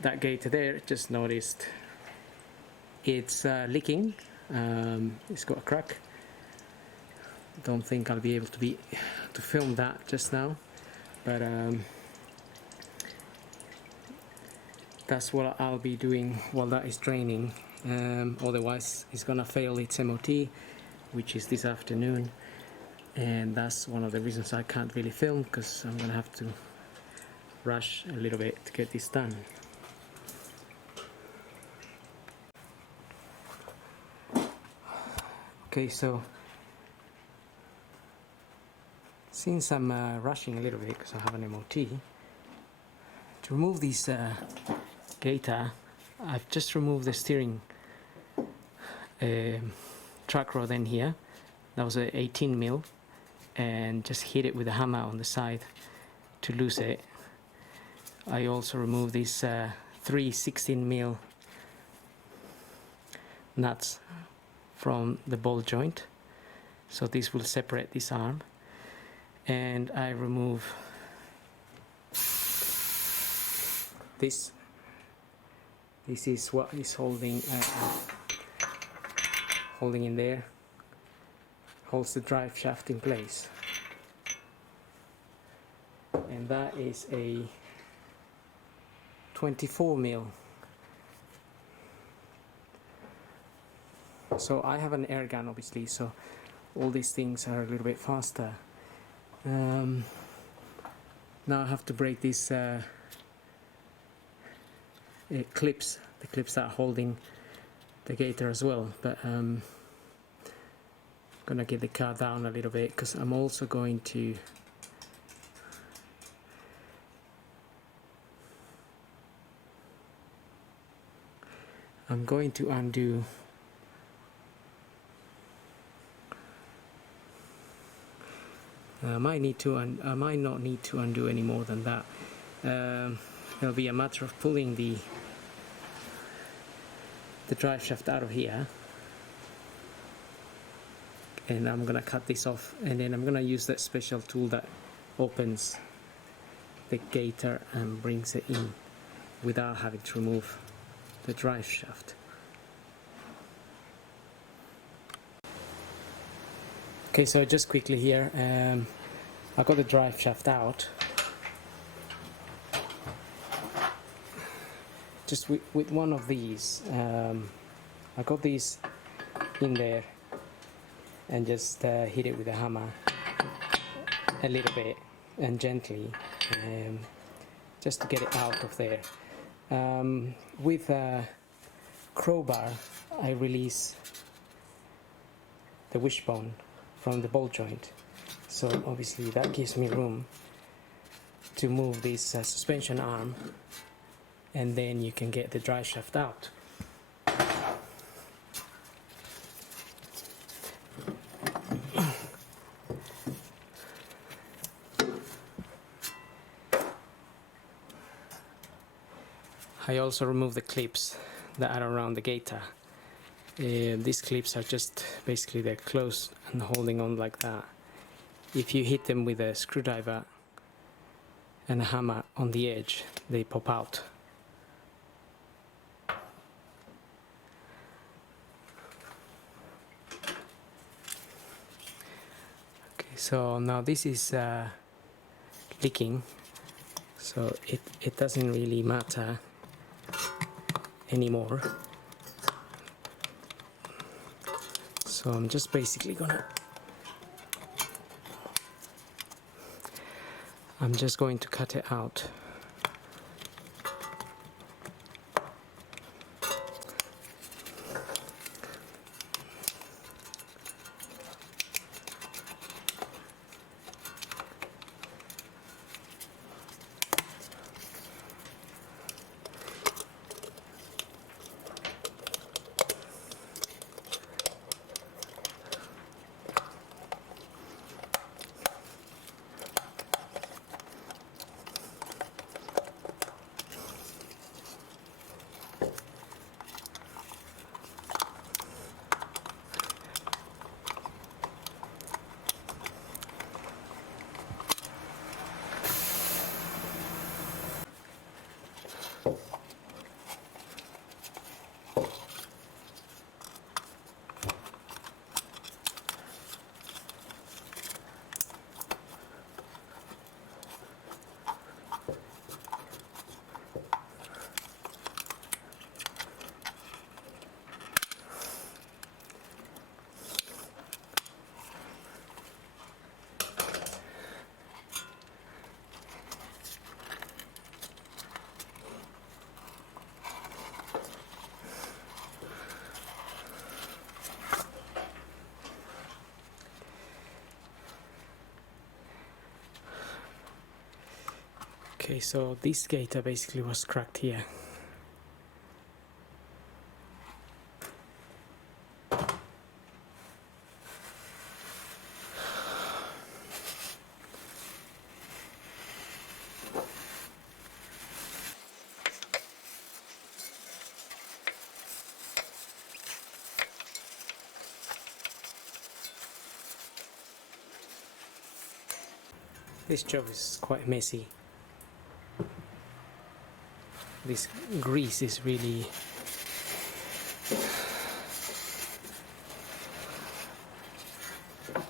that gator there, just noticed it's leaking. It's got a crack. Don't think I'll be able to film that just now, but that's what I'll be doing while that is draining. Otherwise it's gonna fail its MOT, which is this afternoon, and that's one of the reasons I can't really film, because I'm gonna have to rush a little bit to get this done. Okay, so since I'm rushing a little bit because I have an MOT, to remove this gator, I've just removed the steering track rod in here. That was a 18mm, and just hit it with a hammer on the side to loose it. I also removed these 3 16mm nuts from the ball joint, so this will separate this arm. And I remove this. This is what is holding in there, holds the drive shaft in place, and that is a 24mm. So I have an air gun, obviously, so all these things are a little bit faster. Now I have to break these clips, the clips that are holding the gator as well, but I'm gonna get the car down a little bit, because I'm also going to undo I might not need to undo any more than that. It'll be a matter of pulling the drive shaft out of here, and I'm gonna cut this off, and then I'm gonna use that special tool that opens the gator and brings it in without having to remove the drive shaft. Okay, so just quickly here, I got the drive shaft out. Just with one of these, I got these in there and just hit it with a hammer a little bit and gently, just to get it out of there. With a crowbar, I release the wishbone from the ball joint, so obviously that gives me room to move this suspension arm, and then you can get the drive shaft out. I also remove the clips that are around the gator. These clips are just basically, they're closed and holding on like that. If you hit them with a screwdriver and a hammer on the edge, they pop out. Okay, so now this is leaking, so it doesn't really matter anymore. So I'm just basically going to cut it out. Okay, so this gator basically was cracked here. This job is quite messy. This grease is really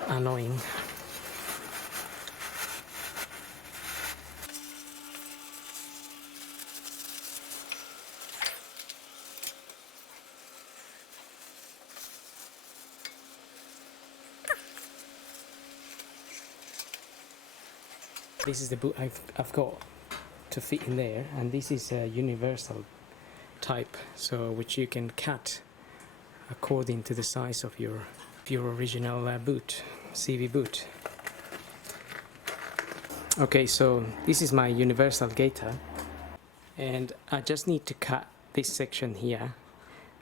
annoying. This is the boot I've got to fit in there, and this is a universal type, so which you can cut according to the size of your original boot, CV boot. Okay, so this is my universal gaiter, and I just need to cut this section here,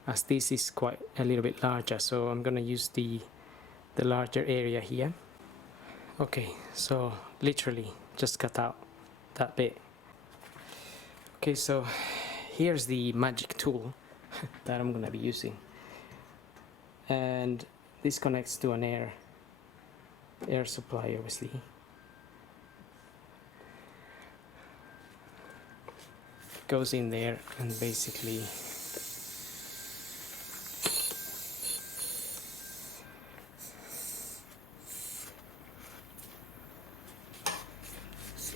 as this is quite a little bit larger, so I'm gonna use the larger area here. Okay, so literally just cut out that bit. Okay, so here's the magic tool that I'm gonna be using, and this connects to an air supply, obviously. Goes in there and basically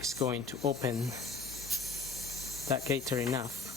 is going to open that gaiter enough